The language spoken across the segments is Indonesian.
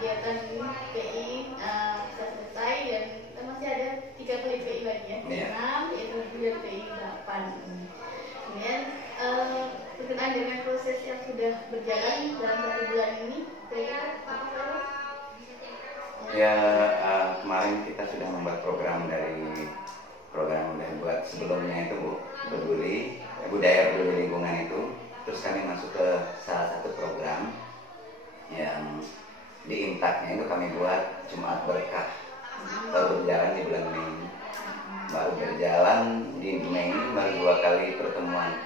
kegiatan PI selesai dan kita masih ada 3 kali PI lagi ya, 6 yaitu kemudian PI 8. Kemudian berkenaan dengan proses yang sudah berjalan dalam 1 bulan ini, ya kemarin kita sudah membuat program buat sebelumnya itu Bu, peduli budaya peduli lingkungan itu. Terus kami masuk ke salah satu program yang di Intaknya itu kami buat Jumat Berkah, baru berjalan di bulan Mei. Baru berjalan di Mei, baru 2 kali pertemuan.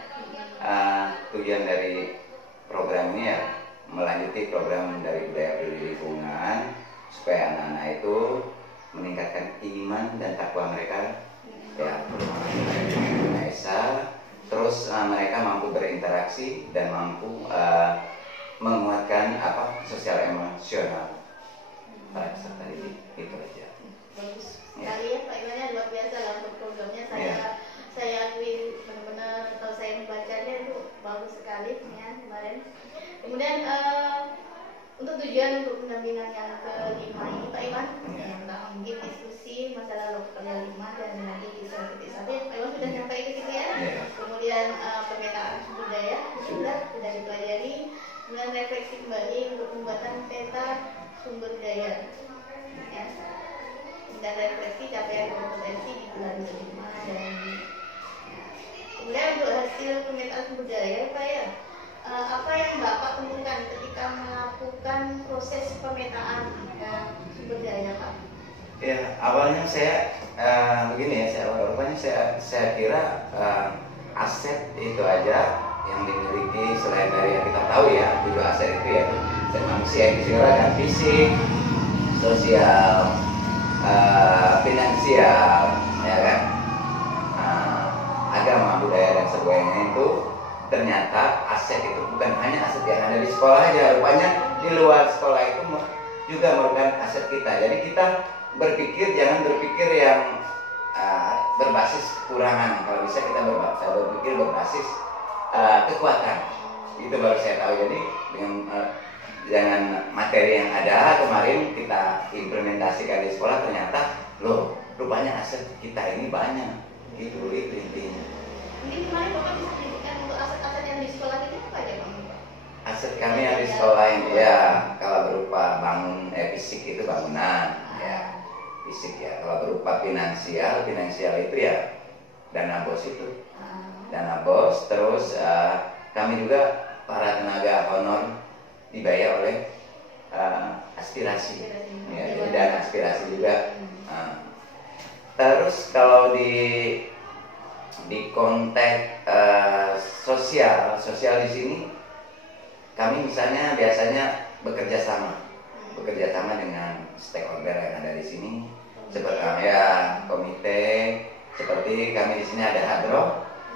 Tujuan dari program ini ya melanjuti program dari budaya peduli lingkungan supaya anak-anak itu meningkatkan iman dan takwa mereka ya, Esa. Terus mereka mampu berinteraksi dan mampu menguatkan sosial emosional para peserta didik. Itu aja. Bagus sekali ya Pak Iwan, luar biasa dalam programnya. Saya akui benar-benar, kalau saya membacanya itu bagus sekali ya kemarin. Kemudian untuk tujuan untuk pendampingan yang ke-5 ini Pak Iwan, mungkin diskusi masalah lokal yang 5 dan nanti di titik 1 Pak Iwan sudah sampai ke situ ya. Kemudian pemetaan sumber daya sudah dipelajari. Kemudian refleksi kembali untuk pembuatan peta sumber daya ya. Dan refleksi capaian kompetensi di bulan kelima dan kemudian untuk hasil pemetaan sumber daya Pak ya, apa yang Bapak temukan ketika melakukan proses pemetaan sumber daya Pak? Ya, awalnya saya begini ya, saya kira aset itu aja yang dimiliki selain dari yang kita tahu ya, 7 aset itu ya, dan manusia itu ada fisik, sosial, finansial, ya kan, agama, budaya dan sebagainya. Itu ternyata aset itu bukan hanya aset yang ada di sekolah aja, rupanya di luar sekolah itu juga merupakan aset kita. Jadi kita jangan berpikir yang berbasis kekurangan. Kalau bisa kita berpikir berbasis kekuatan. Itu baru saya tahu. Jadi dengan materi yang ada kemarin kita implementasikan di sekolah, ternyata loh rupanya aset kita ini banyak. Itu intinya. Mungkin kemarin Bapak bisa ceritakan untuk aset-aset yang di sekolah itu apa aja Pak? Aset kami yang di sekolah ini ya, kalau berupa fisik itu bangunan ya, fisik ya. Kalau berupa finansial itu ya dana bos itu. Dana bos, terus kami juga para tenaga honor dibayar oleh aspirasi ya, jadi dana aspirasi juga. Terus kalau di konteks sosial di sini kami misalnya biasanya bekerja sama dengan stakeholder yang ada di sini, seperti ya komite, seperti kami di sini ada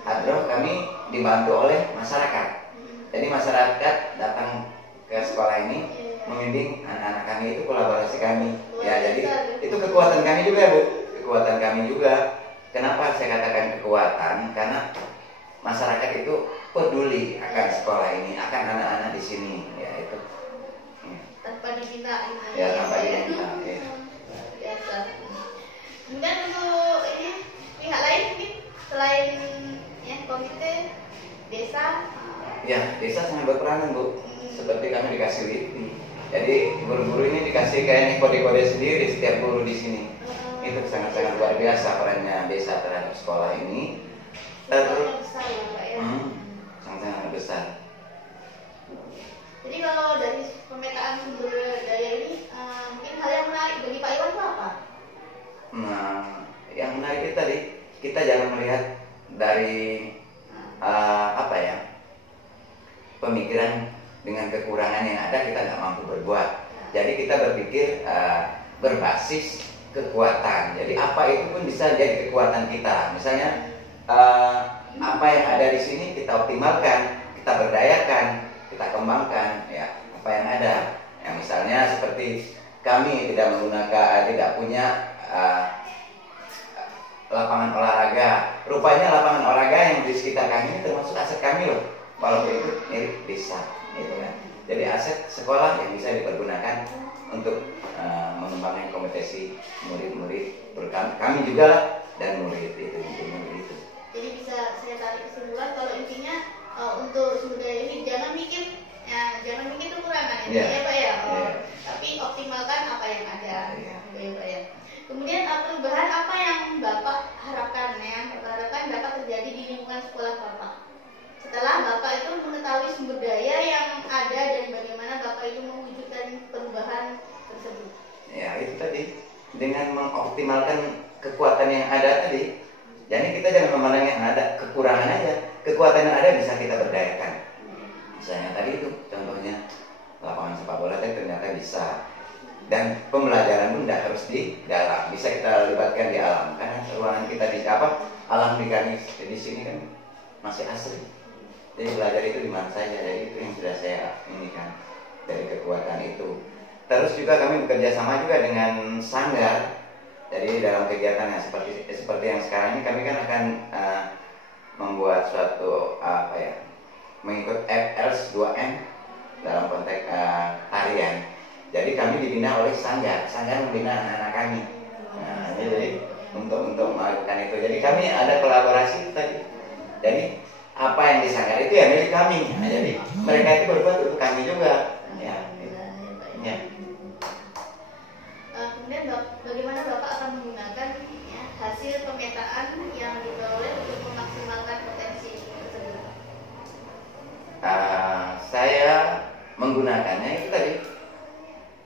hadroh kami dibantu oleh masyarakat. Jadi masyarakat datang ke sekolah ini membimbing anak-anak kami, itu kolaborasi kami ya. Jadi itu kekuatan kami juga Bu, kekuatan kami juga. Kenapa saya katakan kekuatan? Karena masyarakat itu peduli akan sekolah ini, akan anak-anak di sini ya. Itu tanpa diminta ya, tanpa diminta ya. Biasa. Kemudian untuk ini pihak lain mungkin selain ya komite desa ya, desa sangat berperan Bu. Seperti kami dikasih wifi, jadi guru-guru ini dikasih kayak kode-kode sendiri setiap guru di sini. Itu sangat-sangat luar biasa perannya desa terhadap sekolah ini. Terus sangat-sangat besar. Jadi kalau dari pemetaan sumber daya ini mungkin hal yang menarik bagi Pak Iwan itu apa? Nah, yang menarik itu tadi kita jangan melihat dari pemikiran dengan kekurangan yang ada kita nggak mampu berbuat. Jadi kita berpikir berbasis kekuatan. Jadi apa itu pun bisa jadi kekuatan kita. Misalnya apa yang ada di sini kita optimalkan, kita berdayakan, kita kembangkan ya apa yang ada. Yang misalnya seperti kami tidak punya lapangan olahraga. Rupanya lapangan olahraga yang di sekitar kami ini termasuk aset kami loh. Walaupun itu milik desa, gitu kan. Jadi aset sekolah yang bisa dipergunakan untuk untuk mengembangkan kompetisi murid-murid, kami juga lah, dan murid itu intinya begitu. Jadi bisa saya tarik kesimpulan kalau intinya untuk sumber daya ini jangan mikir kekurangan ya, ya Pak ya. Tapi optimalkan apa yang ada. Ya Pak ya. Kemudian perubahan apa yang Bapak harapkan ya? Bapak harapkan dapat terjadi di lingkungan sekolah Bapak. Setelah Bapak itu mengetahui sumber daya yang ada dan bagaimana Bapak itu mewujudkan perubahan tersebut. Ya itu tadi, dengan mengoptimalkan kekuatan yang ada tadi. Jadi kita jangan memandang yang ada kekurangan aja, kekuatan yang ada bisa kita berdayakan. Misalnya tadi itu contohnya lapangan sepak bola tadi ternyata bisa, dan pembelajaran pun tidak harus di dalam, bisa kita libatkan di alam, karena ruangan kita di alam di sini kan masih asri. Jadi belajar itu di mana saja, jadi itu yang sudah saya inginkan dari kekuatan itu. Terus juga kami bekerja sama juga dengan sanggar. Jadi dalam kegiatan yang seperti yang sekarang ini kami kan akan membuat suatu mengikut FLS 2M dalam konteks tarian. Jadi kami dibina oleh sanggar membina anak-anak kami. Nah, jadi untuk melakukan itu. Jadi kami ada kolaborasi tadi. Jadi apa yang di sanggar itu ya milik kami. Nah, jadi mereka itu berbuat untuk kami juga. Ya. Kemudian bagaimana Bapak akan menggunakan ya, hasil pemetaan yang diperoleh untuk memaksimalkan potensi tersebut? Saya menggunakannya itu tadi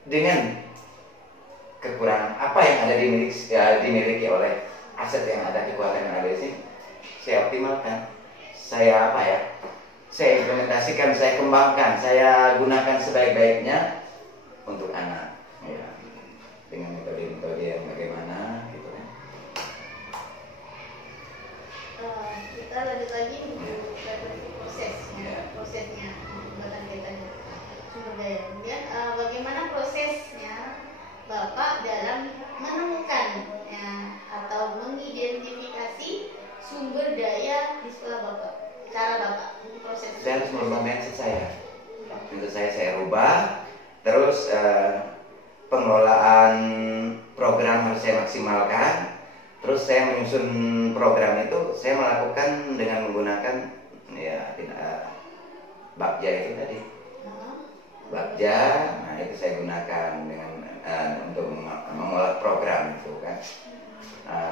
dengan kekurangan apa yang ada dimiliki oleh aset yang ada, kekuatan yang ada di sini, saya optimalkan, saya implementasikan, saya kembangkan, saya gunakan sebaik-baiknya untuk anak. Ya. Dengan metode-metode yang bagaimana gitu kan. Kita lanjut lagi untuk prosesnya pembuatan kaitannya sumber daya. Kemudian bagaimana prosesnya Bapak dalam menemukan ya, atau mengidentifikasi sumber daya di sekolah Bapak? Cara Bapak proses. Saya harus merubah mindset saya. Untuk saya rubah. Terus pengelolaan program harus saya maksimalkan. Terus saya menyusun program itu saya melakukan dengan menggunakan ya Babja itu tadi. Babja, nah itu saya gunakan dengan untuk mengolah program itu kan.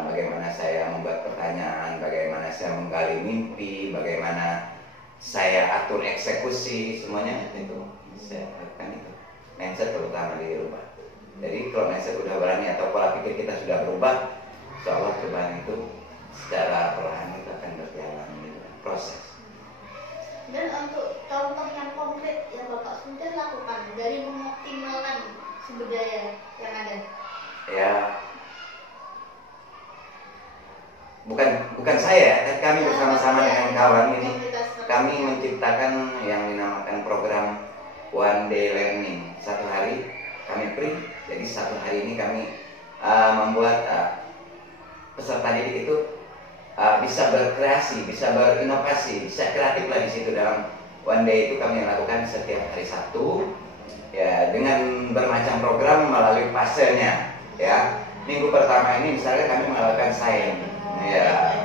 Bagaimana saya membuat pertanyaan, bagaimana saya menggali mimpi, bagaimana saya atur eksekusi, semuanya itu saya lakukan itu. Mindset terutama dirubah. Jadi kalau mindset sudah berani atau pola pikir kita sudah berubah, insya Allah perubahan itu secara perlahan itu akan berjalan gitu, proses. Dan untuk contoh yang konkret yang Bapak sudah lakukan dari mengoptimalkan sumber daya yang ada. Ya. Bukan saya, kan kami bersama-sama dengan kawan ini, kami menciptakan yang dinamakan program One Day Learning. Satu hari kami print, jadi satu hari ini kami membuat peserta didik itu bisa berkreasi, bisa berinovasi, bisa kreatif lah di situ. Dalam One Day itu kami lakukan setiap hari Sabtu, ya dengan bermacam program melalui fasenya. Ya, minggu pertama ini misalnya kami melakukan sains, ya.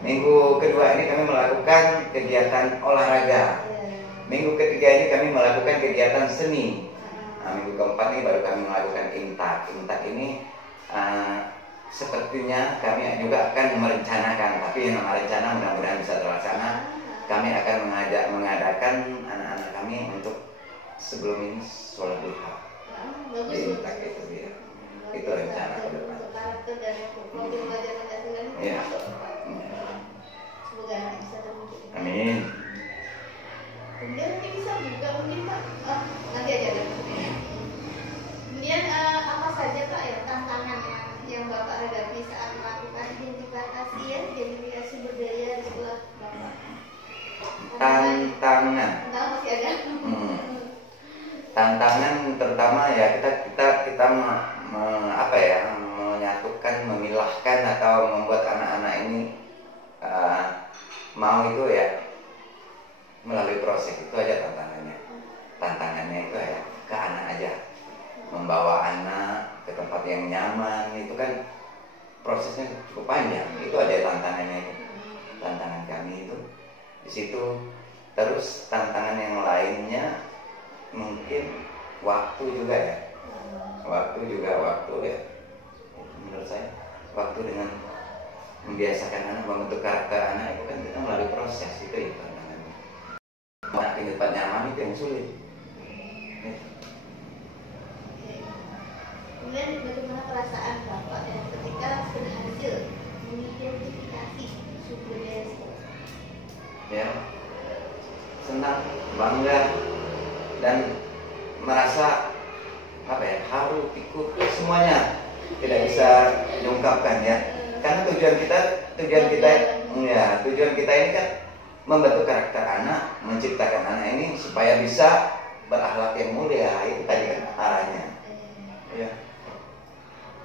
Minggu kedua ini kami melakukan kegiatan olahraga. Minggu ketiga ini kami melakukan kegiatan seni. Minggu keempat ini baru kami melakukan intak. Intak ini sepertinya kami juga akan merencanakan, tapi yang rencana mudah-mudahan bisa terlaksana. Kami akan mengadakan anak-anak kami untuk sebelum ini sholat duha. Di intak itu dia. Itu rencana ke depan. Karakter dan profil belajar Pancasila ini semoga bisa terwujud. Amin. Kemudian nanti bisa juga mungkin Pak, nanti aja deh. Kemudian apa saja Pak ya tantangan yang Bapak hadapi saat melakukan identifikasi sumber daya di sekolah Bapak? Tantangan masih ada. Tantangan terutama ya kita menyatukan, memilahkan atau membuat anak-anak ini mau itu ya melalui proses itu aja tantangannya. Tantangannya itu ya ke anak aja. tempat yang nyaman itu kan prosesnya cukup panjang. Itu ada tantangannya itu. Tantangan kami itu di situ. Terus tantangan yang lainnya mungkin waktu juga ya. Waktu ya. Menurut saya waktu dengan membiasakan anak, membentuk karakter anak itu kan kita melalui proses itu ya tantangannya. Anak di tempat nyaman itu yang sulit. Kemudian bagaimana perasaan Bapak ya ketika berhasil mengidentifikasi sumber daya sekolah? Ya, senang, bangga, dan merasa haru, pikuk, semuanya tidak bisa diungkapkan ya. Karena tujuan kita ini kan membentuk karakter anak, menciptakan anak ini supaya bisa berakhlak yang mulia. Itu tadi kan arahnya. Ya.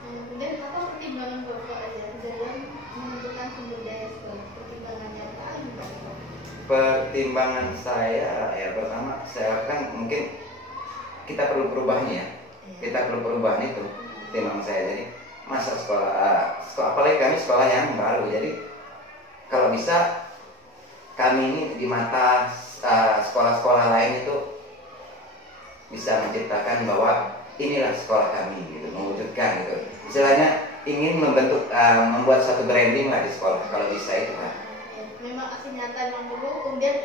Kemudian apa pertimbangan Bapak aja dalam menentukan sumber daya sekolah? Pertimbangannya paling banyak. Pertimbangan saya ya pertama saya kan mungkin kita perlu perubahan ya. Kita perlu perubahan itu. Pertimbangan saya jadi masa sekolah apalagi kami sekolah yang baru. Jadi kalau bisa kami ini di mata sekolah-sekolah lain itu bisa menciptakan bahwa inilah sekolah kami gitu, mewujudkan gitu. Istilahnya ingin membuat satu branding lah di sekolah kalau bisa itu Pak. Memang aksi nyata yang perlu, kemudian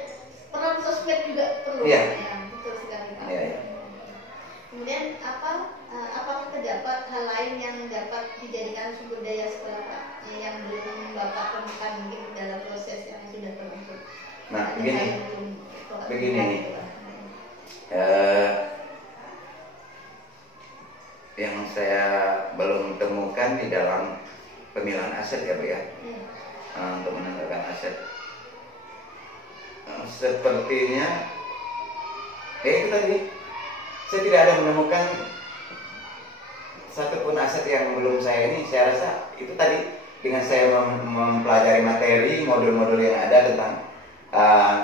peran sosmed juga perlu. Iya. Ya, betul sekali Pak. Iya. Kemudian apakah terdapat hal lain yang dapat dijadikan sumber daya sekolah Pak yang belum Bapak temukan mungkin dalam proses yang sudah berlangsung? Nah begini nih. Yang saya belum temukan di dalam pemilihan aset ya Bu ya. Untuk menentukan aset sepertinya itu tadi saya tidak ada menemukan satupun aset yang belum saya rasa itu tadi dengan saya mempelajari materi modul-modul yang ada tentang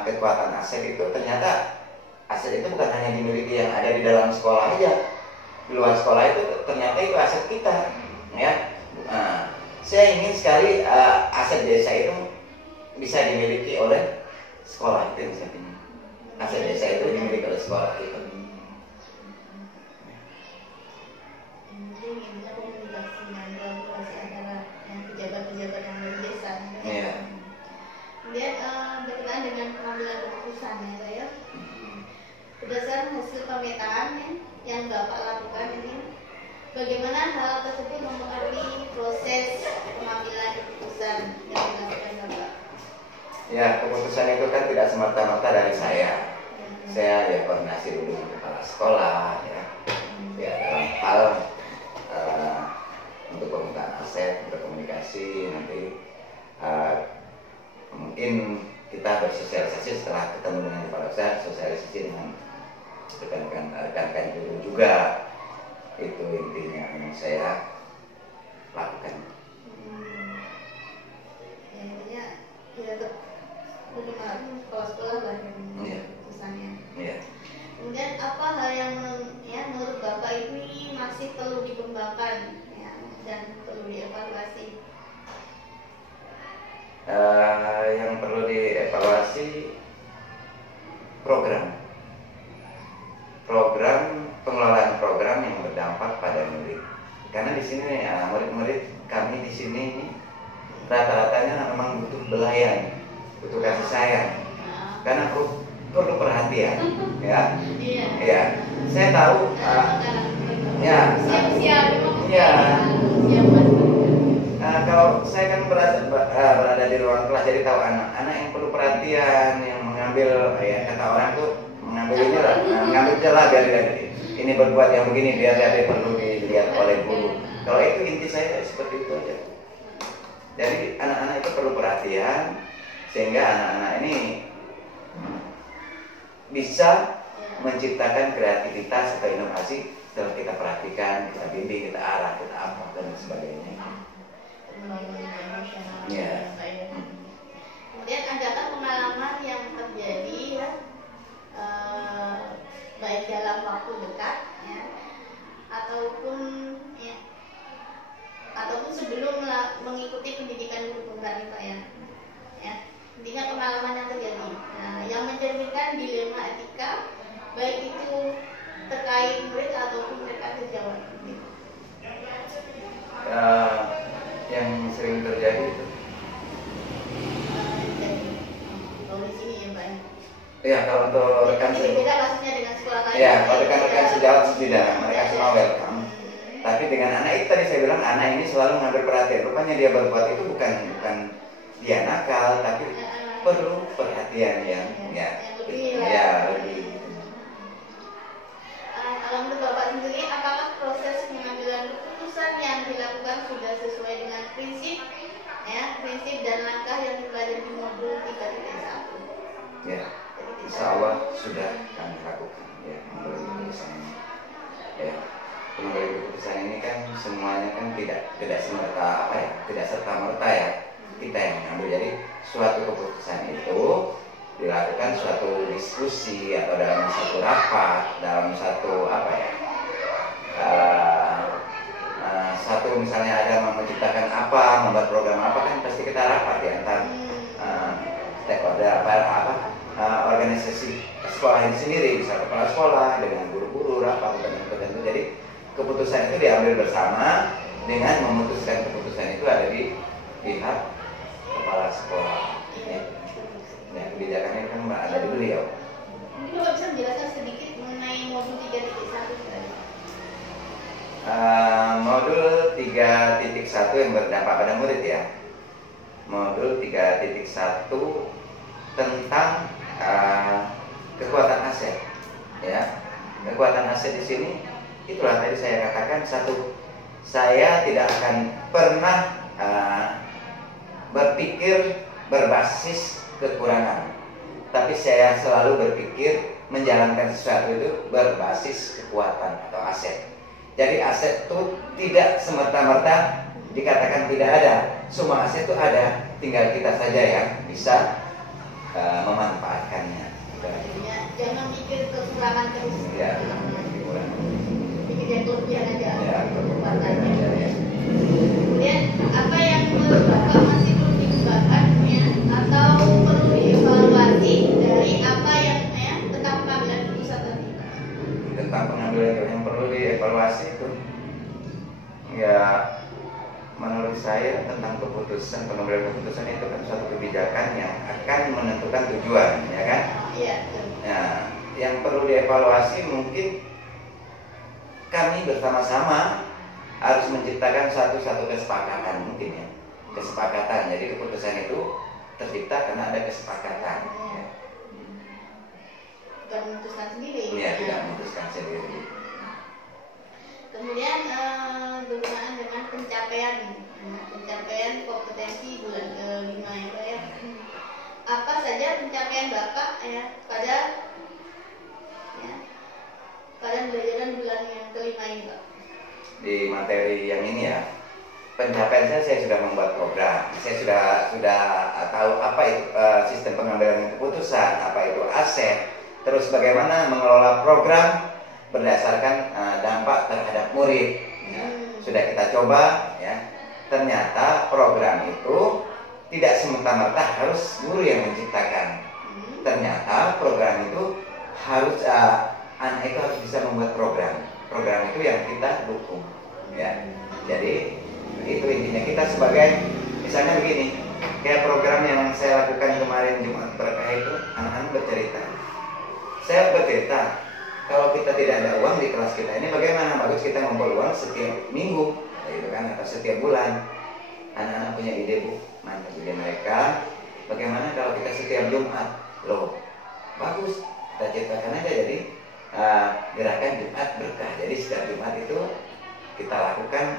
kekuatan aset itu ternyata aset itu bukan hanya dimiliki yang ada di dalam sekolah aja, di luar sekolah itu ternyata itu aset kita ya. Saya ingin sekali aset desa itu bisa dimiliki oleh sekolah, itu yang saya ingin. Aset desa itu dimiliki oleh sekolah itu. Intinya komunikasi dan kolaborasi antara yang pejabat-pejabat yang dari desa. Iya. Kemudian berkenaan dengan pengambilan keputusan ya saya. Berdasarkan hasil pemetaan yang Bapak lakukan ini, bagaimana hal tersebut mempengaruhi proses pengambilan keputusan yang dilakukan Bapak? Ya, keputusan itu kan tidak semata-mata dari saya. Saya ya koordinasi dulu dengan kepala sekolah ya dalam hal untuk pembukaan aset, berkomunikasi nanti mungkin kita bersosialisasi setelah ketemu dengan kepala usaha, sosialisasi dengan rekan-rekan guru juga. Itu intinya yang saya lakukan. Ya, intinya tidak berpengaruh sekolah-sekolah lah yang keputusannya. Iya. Kemudian apa hal yang menurut Bapak ini masih perlu dikembangkan ya, dan perlu dievaluasi? Yang perlu dievaluasi program pengelolaan program yang berdampak pada murid. Karena di sini murid-murid kami di sini ini rata-ratanya memang butuh belayan, butuh kasih sayang. Karena perlu perhatian, ya. Iya. Saya tahu. Ya. Kalau saya kan berada di ruang kelas, jadi tahu anak-anak yang perlu perhatian, yang mengambil kata orang tuh mengambil celah dari ini berbuat yang begini biar dia perlu dilihat oleh guru. Kalau itu inti saya seperti itu aja. Jadi anak-anak itu perlu perhatian sehingga anak-anak ini bisa menciptakan kreativitas atau inovasi setelah kita perhatikan, kita bimbing, kita arah, kita apa dan sebagainya. Ya. Kemudian adakah pengalaman yang terjadi ya, baik dalam waktu dekat ya, ataupun ya, baik itu terkait murid ataupun mereka sejawat. Yang sering terjadi itu Kalau di sini ya Mbak. ya, kalau untuk rekan beda maksudnya dengan sekolah lain. ya, kalau rekan-rekan sejawat tidak, mereka semua welcome. Tapi dengan anak itu tadi saya bilang, anak ini selalu mengambil perhatian. Rupanya dia berbuat itu bukan dia nakal, tapi perlu perhatian yang lebih. Kalau menurut Bapak sendiri, apakah proses pengambilan keputusan yang dilakukan sudah sesuai dengan prinsip dan langkah yang dipelajari di modul 3.1? Ya, insya Allah sudah kami lakukan ya, mengambil keputusan ini. Ya, pengambilan keputusan ini kan semuanya kan tidak serta merta ya kita yang mengambil. Jadi suatu keputusan itu dilakukan suatu diskusi atau dalam satu rapat, dalam satu satu misalnya ada menciptakan apa, membuat program apa, kan pasti kita rapat ya antar stakeholder organisasi sekolah ini sendiri, bisa kepala sekolah dengan guru-guru rapat dan tertentu. Jadi keputusan itu diambil bersama, dengan memutuskan keputusan itu ada di pihak kepala sekolah. Ya, kebijakannya kan ada di beliau. Mungkin Bapak bisa menjelaskan sedikit mengenai modul 3.1 tadi. Modul 3.1 yang berdampak pada murid ya. Modul 3.1 tentang kekuatan aset. Ya, kekuatan aset di sini itulah tadi saya katakan, satu, saya tidak akan pernah berpikir berbasis kekurangan, tapi saya selalu berpikir menjalankan sesuatu itu berbasis kekuatan atau aset. Jadi aset itu tidak semerta-merta dikatakan tidak ada, semua aset itu ada, tinggal kita saja yang bisa memanfaatkannya. Jangan mikir kekurangan terus. Ya, pikir yang kelebihan aja. Ya, kekuatannya. Kemudian apa yang menurut Bapak masih perlu dikembangkan atau perlu dievaluasi dari apa yang tentang pengambilan keputusan tadi? Tentang pengambilan yang perlu dievaluasi itu ya, menurut saya tentang pengambilan keputusan itu kan suatu kebijakan yang akan menentukan tujuan, ya kan? Iya. Nah, yang perlu dievaluasi mungkin kami bersama-sama harus menciptakan satu kesepakatan mungkin ya, kesepakatan. Jadi keputusan itu tercipta karena ada kesepakatan. Ya. Bukan memutuskan sendiri. Iya, tidak memutuskan sendiri. Kemudian berkenaan dengan pencapaian kompetensi bulan ke-5 ya. Apa saja pencapaian Bapak pada pembelajaran bulan yang ke-5 ini, Pak? Di materi yang ini ya, pencapaian saya sudah membuat program. Saya sudah tahu apa itu sistem pengambilan keputusan, apa itu aset, terus bagaimana mengelola program berdasarkan dampak terhadap murid. Ya, sudah kita coba ya. Ternyata program itu tidak semerta-merta harus guru yang menciptakan. Ternyata program itu harus anak itu harus bisa membuat program. Program itu yang kita dukung. Ya. Jadi itu intinya, kita sebagai, misalnya begini, kayak program yang saya lakukan kemarin Jumat Berkah itu, anak-anak bercerita. Saya bercerita, kalau kita tidak ada uang di kelas kita ini, bagaimana? Bagus kita ngumpul uang setiap minggu, gitu kan, atau setiap bulan. Anak-anak punya ide, Bu. Mantap ide mereka. Bagaimana kalau kita setiap Jumat? Loh, bagus. Kita ciptakan aja jadi gerakan Jumat Berkah. Jadi setiap Jumat itu kita lakukan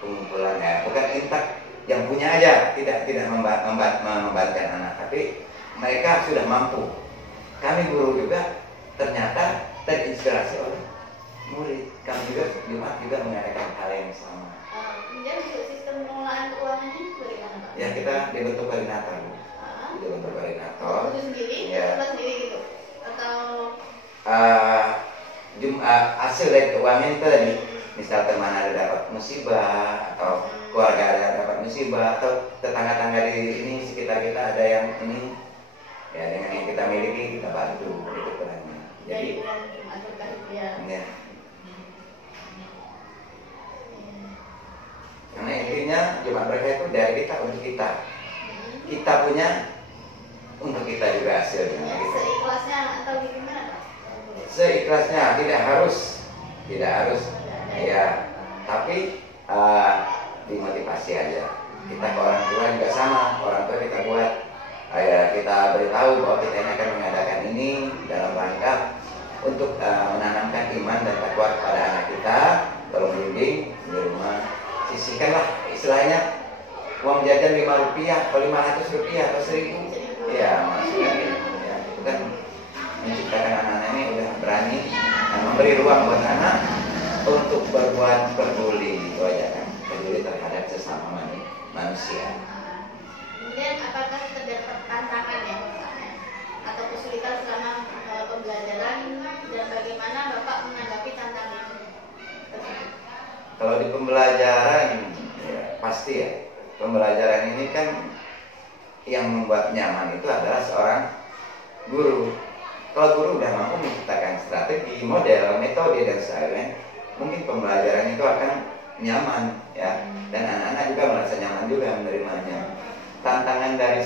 pengumpulan, bukan intak yang punya aja, tidak membantu anak, tapi mereka sudah mampu. Kami guru juga ternyata terinspirasi oleh murid. Kami juga Jumat juga mengadakan hal yang sama. Kemudian untuk sistem pengelolaan keuangannya bagaimana, Pak? Ya, kita dibentuk koordinator, Bu. Dibentuk koordinator. Itu sendiri? Ya. Apa sendiri gitu? Atau hasil dari keuangan itu tadi, misal teman ada dapat musibah, atau keluarga ada dapat musibah, atau tetangga-tangga di ini sekitar kita ada yang ini, ya dengan yang kita miliki kita bantu, itu perannya. dari uang Jumat Berkah itu ya. Ya. Karena intinya Jumat Berkah itu dari kita untuk kita. Kita punya untuk kita juga hasilnya. Ya, seikhlasnya atau gimana Pak? Seikhlasnya, tidak harus ya, tapi dimotivasi aja. Kita ke orang tua juga sama, orang tua kita buat kita beritahu bahwa kita ini akan mengadakan ini dalam rangka untuk menanamkan iman dan takwa kepada anak kita. Tolong bimbing di rumah, sisihkanlah istilahnya uang jajan Rp5 atau Rp500 atau Rp1.000 ya, maksudnya ya, itu kan menciptakan anak-anak ini udah berani memberi ruang buat anak untuk berbuat peduli, itu aja kan, peduli terhadap sesama manusia. Kemudian apakah terdapat tantangan ya misalnya atau kesulitan selama pembelajaran dan bagaimana Bapak menanggapi tantangan itu? Kalau di pembelajaran ya, pasti ya, pembelajaran ini kan yang membuat nyaman itu adalah seorang guru. Kalau guru udah mampu menciptakan strategi, model, metode dan sebagainya, mungkin pembelajaran itu akan nyaman ya, dan anak-anak juga merasa nyaman juga menerimanya. Tantangan dari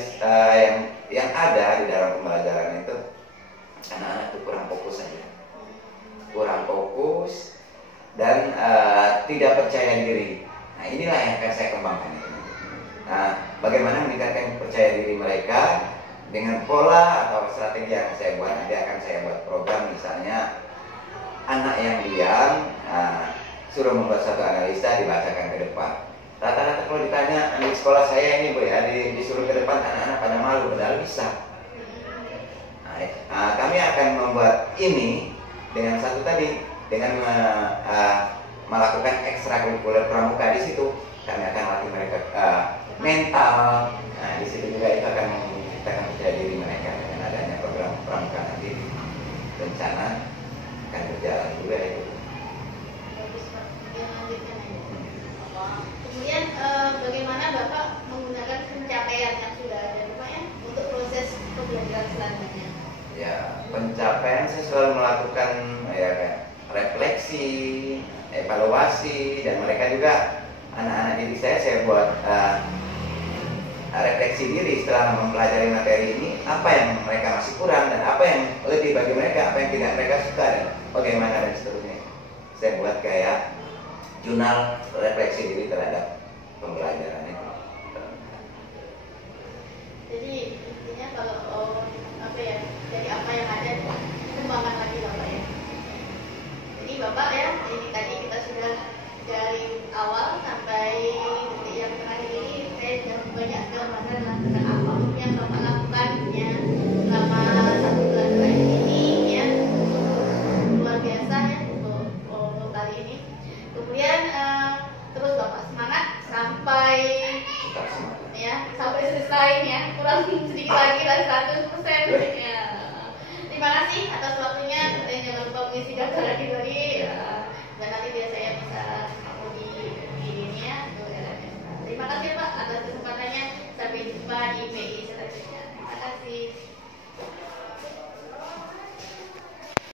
yang ada di dalam pembelajaran itu, anak-anak itu kurang fokus saja, kurang fokus dan tidak percaya diri. Nah, inilah yang akan saya kembangkan. Nah, bagaimana meningkatkan percaya diri mereka dengan pola atau strategi yang saya buat. Nanti akan saya buat program, misalnya anak yang diam suruh membuat satu analisa, dibacakan ke depan. Rata-rata kalau ditanya di sekolah saya ini Bu ya, disuruh ke depan, anak-anak pada malu, padahal bisa. Kami akan membuat ini dengan satu tadi, dengan melakukan ekstrakurikuler pramuka di situ. Kami akan latih mereka mental. Nah, di situ juga itu akan menciptakan percaya diri mereka dengan adanya program pramuka nanti. Rencana akan berjalan juga itu. Bagus Pak. Yang lanjutkan aja. Kemudian bagaimana Bapak menggunakan pencapaian yang sudah ada Bapak ya untuk proses pembelajaran selanjutnya? Ya, pencapaian saya selalu melakukan ya kayak refleksi, evaluasi, dan mereka juga anak-anak didik saya buat refleksi diri setelah mempelajari materi ini, apa yang mereka masih kurang dan apa yang lebih bagi mereka, apa yang tidak mereka suka dan bagaimana dan seterusnya. Saya buat kayak jurnal refleksi diri terhadap pembelajaran itu. Jadi intinya kalau apa ya, dari apa yang ada kembangkan lagi Bapak ya. Jadi Bapak ya, ini tadi kita sudah dari awal sampai detik yang terakhir ini saya sudah banyak gambaran tentang apa yang Bapak lakukan ya selama 1 bulan terakhir ini ya, luar biasa ya untuk kali ini. Kemudian terus Bapak semangat sampai ya sampai selesai ya, kurang sedikit lagi lah 100% ya. Terima kasih atas waktunya, dan jangan lupa mengisi daftar di